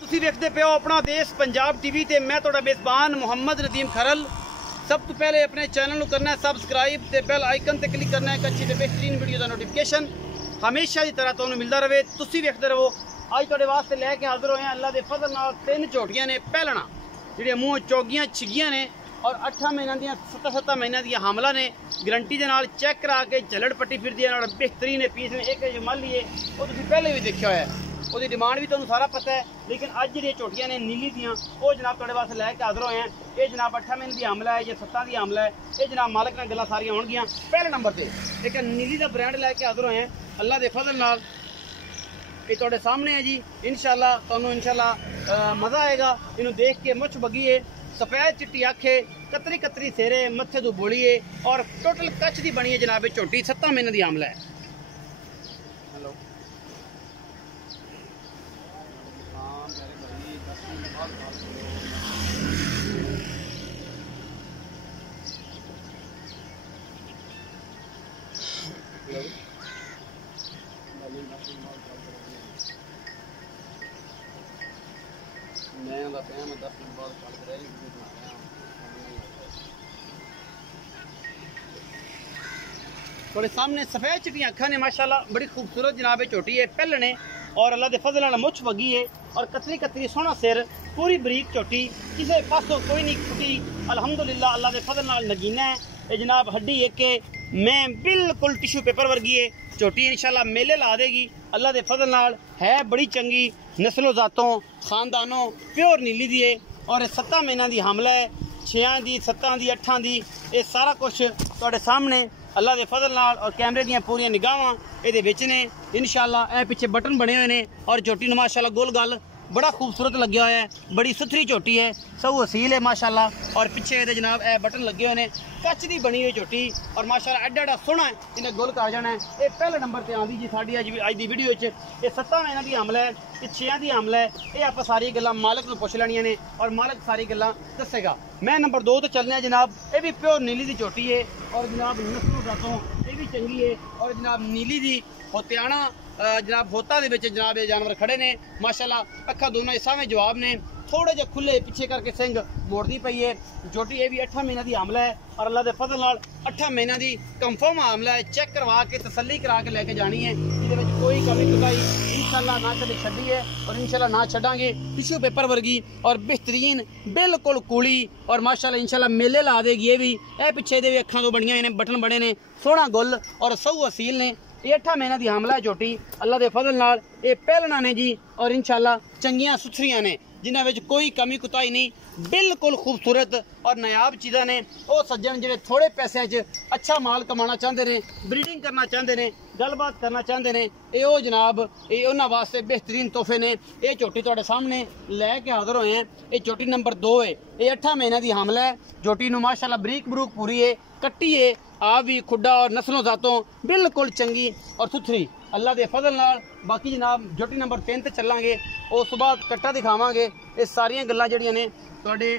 ਤੁਸੀਂ ਵੇਖਦੇ ਪਿਓ ਆਪਣਾ ਦੇਸ਼ पंजाब टीवी ਤੇ मैं ਤੁਹਾਡਾ ਮੇਜ਼ਬਾਨ ਮੁਹੰਮਦ ਨਦੀਮ ਖਰਲ। सब तो पहले अपने चैनल को करना है सबसक्राइब ते बेल आइकन ते क्लिक करना है एक अच्छी ते बेहतरीन वीडियो का नोटिफिकेशन हमेशा की तरह तुहानू मिलता रहे। तुसी वेखते रहो। अज तुहाडे वास्ते लैके हाजिर होए हैं अल्लाह के फजल नाल 3 झोटियां ने पहलना जिहड़ियां मूँह चौगियां छिगियां ने और 8 महीनों दी 7 महीनों दी हमला ने गारंटी के नाल चेक करा के झलड़ पट्टी फिरदी है और बेहतरीन पीस ने एक जमाली है वो तुसीं पहले भी देखा है उसकी डिमांड भी तुहानू सारा पता है। लेकिन अज जी झोटियां ने नीली दियां वो जनाब तुहाडे वास्ते लैके हाजिर होए हैं। ये जनाब 8 महीने की हमला है या 7 की हमला है ये जनाब मालिक नाल गल्लां सारियां होणगियां। पहले नंबर पर एक नीली का ब्रांड लैके हाजिर होए हैं अल्लाह के फजल नाल। ये तुहाडे सामने है जी इंशाअल्लाह तुहानू इंशाअल्लाह मज़ा आएगा इन्हू देख के। मुछ बगी है सफेद चिट्टी अख है कतरी कतरी सेरे मत्थे तो बोली है और टोटल कच्छ की बनी है जनाब झोटी 7 महीने की हमला है। हेलो मैं 10 मिनट बाद कॉल कर थोड़े सामने सफेद चिट्टियां अखा ने माशाल्लाह बड़ी खूबसूरत जनाब झोटी है पहलने और अल्लाह के फजल नाल मुछ बगी है और कतरी कतरी सोहना सिर पूरी बरीक झोटी किसी पासों कोई नहीं फुटी अल्हम्दुलिल्लाह अल्लाह के फजल नाल नगीना है। ये जनाब हड्डी एक मैं बिल्कुल टिश्यू पेपर वर्गी है झोटी इंशाल्लाह मेले ला देगी अल्लाह के फजल नाल है बड़ी चंगी नस्लों जातों खानदानों प्योर नीली दी है और 7 महीनों की हमला है 6 की 7 की 8 की ये सारा कुछ तुहाडे सामने अल्लाह के फजल नाल और कैमरे दियां पूरियां निगाहां इहदे विच ने इंशाल्लाह। ए पिछे बटन बने हुए ने और झोटी नूं माशाल्लाह गोल गल बड़ा खूबसूरत लग्या होया है बड़ी सुथरी झोटी है सब असील है माशाल्लाह। और पिछे ये जनाब ए बटन लगे हुए हैं कच्छ की बनी हुई झोटी और माशाल्लाह एडा एडा सोहना है इन्हें गोल कर जाना है। ये पहले नंबर पर आती जी साड़ी अज की वीडियो ये 7 महीनों की हमला है ये 6 की हमला है ये आप सारी गल्लां मालिक को पुछ लैनियां ने और मालिक सारी गल्लां दसेगा। मैं नंबर 2 तो चलने जनाब ये भी प्योर नीली की झोटी है और जनाब नस्लों जातों ये भी चंगी है और जनाब नीली की होतियाना जनाब होता दे जनाब ये जानवर खड़े ने माशाल्लाह अखा दोनों सामने जवाब ने थोड़े जे खुले पीछे करके सिंग मोड़ती पई है झोटी ये भी 8 महीनों की हमला है और अल्लाह के फजल नाल 8 महीनों की कंफर्म हमला है चेक करवा के तसल्ली करा के लेके जानी है जिहदे विच कोई कमी कुताई इंशाल्लाह ना कदे छड्डी है और इंशाल्लाह ना छड्डांगे टिश्यू पेपर वर्गी और बेहतरीन बिल्कुल कूली और माशाल्लाह इंशाल्लाह मेले ला देगी। ये भी ए पिछे दे अखां तो बनियां ने बटन बड़े ने सोहना गुल और सऊ असील ने ये 8 महीनों की हमला है झोटी अल्लाह के फजल नाल ये पहलना ने जी और इंशाल्लाह चंगियां सुथरियां ने जिन्हां विच कोई कमी कुताई नहीं बिल्कुल खूबसूरत और नायाब चीज़ां ने। वो सज्जन जिहड़े थोड़े पैसों च अच्छा माल कमाना चाहते हैं ब्रीडिंग करना चाहते हैं गलबात करना चाहते हैं ये ओ जनाब ये उन्हां वास्ते बेहतरीन तोहफे ने। ये झोटी तुहाडे सामने लैके हाजिर होए हैं ये झोटी नंबर 2 है ये 8 महीनों की हमला है झोटी नूं माशाल्लाह बरीक बरूक पूरी है कट्टी है आप भी खुडा और नस्लों जातों बिल्कुल चंगी और सुथरी अल्लाह के फजल नाल। बाकी जनाब झोटी नंबर 3 ते चलांगे उस बाद कट्टा दिखावांगे ये सारियां गल्लां जिहड़ियां ने तुहाडे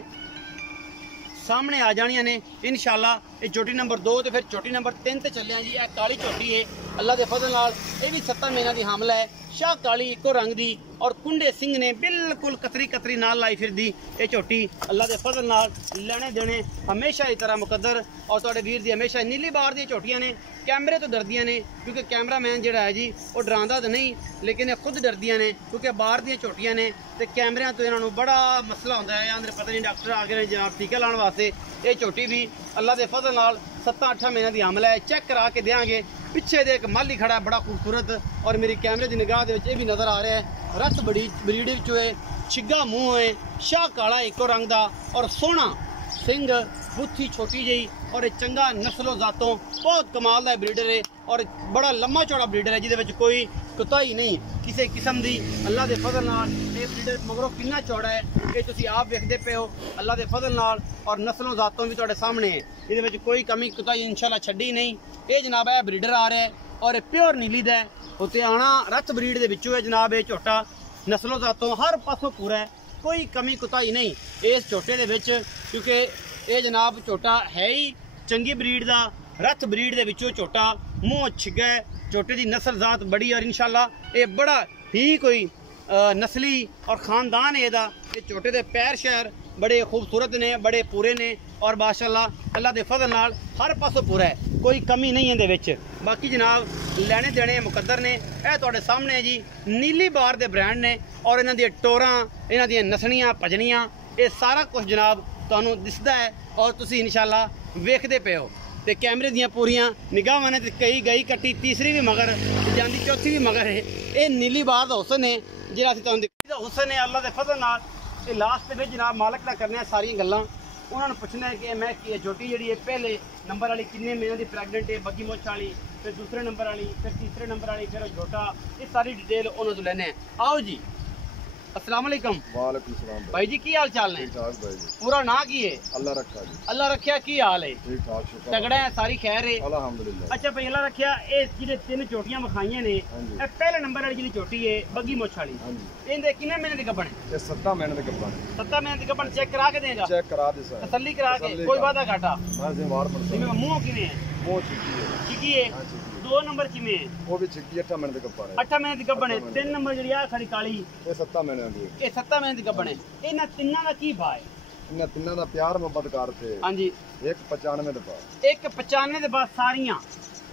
सामने आ जानियां ने इंशाल्लाह। ये झोटी नंबर 2 तो फिर झोटी नंबर 3 ते चलिया जी। काली झोटी है अल्लाह के फजल नाल ये भी 7 महीनों की हमला है शाह काली इको रंग दी और कुंडे सिंह ने बिल्कुल कतरी कतरी नाल लाई फिरदी ये झोटी अल्लाह के फजल नाल लेने देने हमेशा की तरह मुकद्दर और तुहाडे वीर दी हमेशा नीली बार दी झोटियां ने कैमरे तो डरदियां ने क्योंकि कैमरा मैन जिहड़ा है जी वो डरांदा तो नहीं लेकिन ये खुद डरदियां ने क्योंकि बाहर दी झोटियां ने तो कैमरिਆਂ तो इन्हों बड़ा मसला होंदा है आंदे पता नहीं डॉक्टर आ गए जनाब टीका लाने वास्ते। ये झोटी भी अल्लाह के फजल नाल 7-8 महीनों की हमला है चेक करा के देंगे। पिछे दे एक माली खड़ा है बड़ा खूबसूरत और मेरी कैमरे की निगाह के भी नज़र आ रहा है रस बड़ी ब्रीड है छिगा मूँह है शाह काला इको रंग का और सोहना सिंह बुत्थी छोटी जी और चंगा नस्लों जातों बहुत कमाल का ब्रीडर है और बड़ा लम्मा चौड़ा ब्रीडर है जिहदे कोई कुताई नहीं किसी किस्म की अल्लाह के फजल नाल। ये ब्रीडर मगरों कितना चौड़ा है ये तुसीं आप वेखदे पे हो अल्लाह के फजल नाल और नस्लों जातों भी तुहाडे सामने है ये कोई कमी कुताई इंशाल्लाह छड्डी नहीं। ये जनाब है ब्रीडर आ रहा है और प्योर नीली दा हुतियाना रत ब्रीड दे विचों है जनाब ये झोटा नस्लों जातों हर पासों पूरा है कोई कमी कुताई नहीं इस झोटे दे विच क्योंकि ये जनाब झोटा है ही चंगी ब्रीड का रथ ब्रीड दे विचों झोटा मूँह छिगा है झोटे की नस्ल जात बड़ी और इंशाल्लाह ये बड़ा ही कोई नस्ली और खानदान है इहदा। ये झोटे दे पैर शैर बड़े खूबसूरत ने, बड़े पूरे ने और माशाअल्लाह अल्लाह दे फजल नाल हर पासों पूरा है, कोई कमी नहीं इहदे विच। बाकी जनाब लेने देने मुकद्दर ने। यह तुहाडे सामने है जी नीली बार दे ब्रांड ने और इन्हां दी टोरां, इन्हां दी नसणियां भजनियां, ये सारा कुछ जनाब तुहानूं दिसदा है और तुसीं इंशाअल्लाह वेखदे पे हो। ते कैमरे दियां पूरियां निगाहां ने ते कई गई कट्टी, तीसरी भी मगर जांदी, चौथी भी मगर है। ये नीली बार दा हुसन है जिहड़ा असीं तुहानूं दिखदा हुसन है अल्लाह दे फजल नाल। ते लास्ट दे जनाब मालक नाल करने सारियां गल्लां, उन्होंने पुछना है कि मैं झोटी जी है पहले नंबर वाली किन्ने महीने की प्रैगनेंट है, बग्गी मुछ वाली, फिर दूसरे नंबर वाली, फिर तीसरे नंबर वाली, फिर झोटा, ये सारी डिटेल उन्होंने लेने हैं। आओ जी, अस्सलाम वालेकुम। वालेकुम सलाम भाई जी, की हाल चाल ने? ठीक ठाक भाई जी। पूरा ना की है? अल्लाह रखा जी। अल्लाह रखिया, की हाल है? ठीक ठाक शुक्र तगड़ा है, सारी खैर है अल्हम्दुलिल्लाह। अच्छा भाई, अल्लाह रखिया। ये जिहड़े तीन झोटियां विखाइयां ने, हाँ जी। पहले नंबर वाली जिहड़ी झोटी है बग्गी मुछ वाली, हाँ जी। इहदे किन्ने महीने दी गब्बन है? ये 7 महीने के कपड़ा 7 महीने दी गब्बन चेक करा के देगा? चेक करा दे सर, तसल्ली करा के, तसल्ली कोई करा। वादा घाटा? मैं जिम्मेवार पर जिवें सर मुंह किवें है? वो चिक्की है। चिकी है। हां चिक्की 2 नंबर किवें है? वो भी चिक्की 8 महीने के कपड़ा है। 8 महीने दी गब्बन है। 3 नंबर जिहड़ी आ खड़ी काली, ये 7 महीने की ये 7 महीने दी गब्बन है। इन्हां तिन्नां दा की भाव है? इन्हें तिन्ना दा प्यार मोहब्बत करते। हां जी। 195 दफा, 195 दे बाद सारियां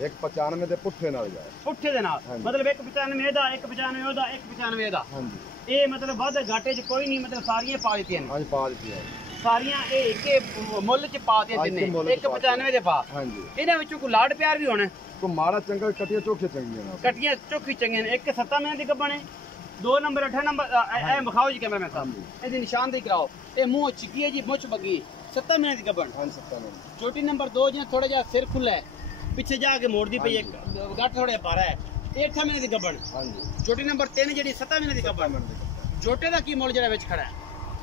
195 दे पुट्ठे नाल जाए, पुट्ठे दे नाल, हाँ जी। मतलब 195 दा, 195 दा, 195 दा। हां जी। ये मतलब वादे घाटे च कोई नहीं, मतलब सारियां पा दित्तियां ने। हां जी, पा दी है सारियां एक मुੱਲ ਚ ਪਾਤੀਆਂ ਅੱਜ ਤਿੰਨੇ, ਦੇ ਮੁੱਲ ਚ 195 ਦੇ ਪਾ। हां जी। ਇਹਨਾਂ ਵਿੱਚੋਂ ਕੋਈ ਲਾੜ ਪਿਆਰ ਵੀ ਹੋਣਾ? को माड़ा चंगा कटिया चोखे चंगी ना कटियां चौखी चंगे ने। एक 7 महीने दी गब्बन है, 2 नंबर 8 नंबर ए विखाओ जी कैमरा मैन साहब, ਇਹਦੀ ਨਿਸ਼ਾਨਦੇਹੀ ਕਰਾਓ। ਇਹ ਮੂੰਹ ਚਿੱਕੀ ਹੈ ਜੀ, ਮੁੱਛ ਬੱਗੀ, 7 ਮਹੀਨੇ ਦੀ ਗब्बन। हां 7 महीने। छोटी नंबर 2 जी थोड़ा जा सिर खुला है, पीछे जाके मोड़ती पई है, गट थोड़ा पारा है, 8 महीने की गब्बन। हां जी। छोटी नंबर 3 जी 7 महीने की गब्बन। छोटे का की मुल जरा विच खड़ा है?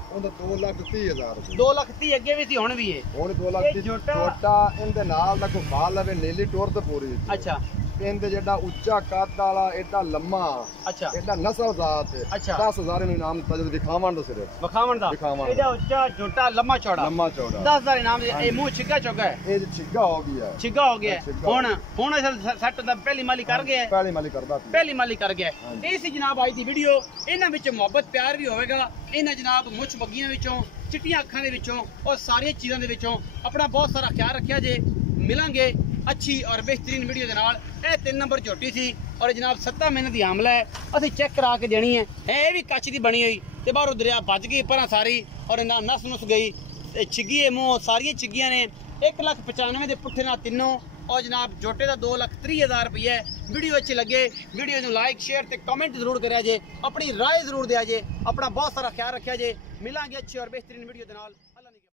ਉਹਦਾ 2,30,000 रुपए। 2,30,000 ਅੱਗੇ ਵੀ ਸੀ, ਹੁਣ ਵੀ ਹੈ। ਹੁਣ 2,30,000 ਇਹ ਛੋਟਾ- ਛੋਟਾ ਇਹਦੇ ਨਾਲ ਦਾ ਕੋਈ ਖਾ ਲਵੇ ਨੀਲੀ ਟੋਰ ਤੇ ਪੂਰੀ। अच्छा ਇਹਦੇ ਜਿਹੜਾ ਉੱਚਾ ਕੱਦ ਵਾਲਾ ਐਡਾ ਲੰਮਾ अच्छा ਐਡਾ ਨਸਲ ਜ਼ਾਤ ਹੈ। ਅੱਛਾ। 10,000 ਨੂੰ ਇਨਾਮ ਦਿੱਤਾ ਜਦੋਂ ਦਿਖਾਵਣ ਦਾ ਸਿਰਫ ਵਿਖਾਵਣ ਦਾ। ਵਿਖਾਵਣ ਦਾ। ਇਹਦਾ ਉੱਚਾ ਛੋਟਾ ਲੰਮਾ ਚੌੜਾ ਲੰਮਾ ਚੌੜਾ 10,000 ਇਨਾਮ ਦੇ। ਇਹ ਮੂੰਹ ਛਿੱਗਾ ਚੁੱਕਾ ਹੈ, ਇਹ ਛਿੱਗਾ ਹੋ ਗਿਆ ਛਿੱਗਾ ਹੋ ਗਿਆ ਹੈ। ਛਿੱਗਾ। ਹੁਣ ਸੈੱਟ ਦਾ ਪਹਿਲੀ ਮਾਲੀ ਕਰ ਗਿਆ ਹੈ, ਪਹਿਲੀ ਮਾਲੀ ਕਰਦਾ ਸੀ। ਪਹਿਲੀ ਮਾਲੀ ਕਰ ਗਿਆ ਹੈ। ਹਾਂਜੀ। ਇਹ ਸੀ ਜਨਾਬ ਅੱਜ ਦੀ ਵੀਡੀਓ। ਇਹਨਾਂ ਵਿੱਚ ਮੁਹੱਬਤ ਪਿਆਰ ਵੀ ਹੋਵੇਗਾ। ਇਹਨਾਂ ਜਨਾਬ ਮੁੱਛ ਬੱਗੀਆਂ ਵਿੱਚੋਂ, ਚਿੱਟੀਆਂ ਅੱਖਾਂ ਦੇ ਵਿੱਚੋਂ ਔਰ ਸਾਰੀਆਂ ਚੀਜ਼ਾਂ ਦੇ ਵਿੱਚੋਂ ਆਪਣਾ ਬਹੁਤ ਸਾਰਾ ਖਿਆਲ ਰੱਖਿਆ ਜੇ। ਮਿਲਾਂਗੇ अच्छी और बेहतरीन वीडियो के नाल। ਇਹ 3 नंबर झोटी सी और जनाब 7 महीने की आमला है, असीं चेक करा के देनी है। ये भी कच्च की बनी हुई ते बाहरों दरिया भज गई परां सारी और नस नुस गई, छिग्गी है मूँह, सारियां छिग्गियां ने। 1,95,000 के पुट्ठे नाल तीनों और जनाब झोटे का 2,30,000 रुपया है। वीडियो अच्छी लगे वीडियो को लाइक शेयर ते कमेंट जरूर करा जे, अपनी राय जरूर दिया जे, अपना बहुत सारा ख्याल रखा जे। मिलांगे अच्छी और बेहतरीन वीडियो के नाल।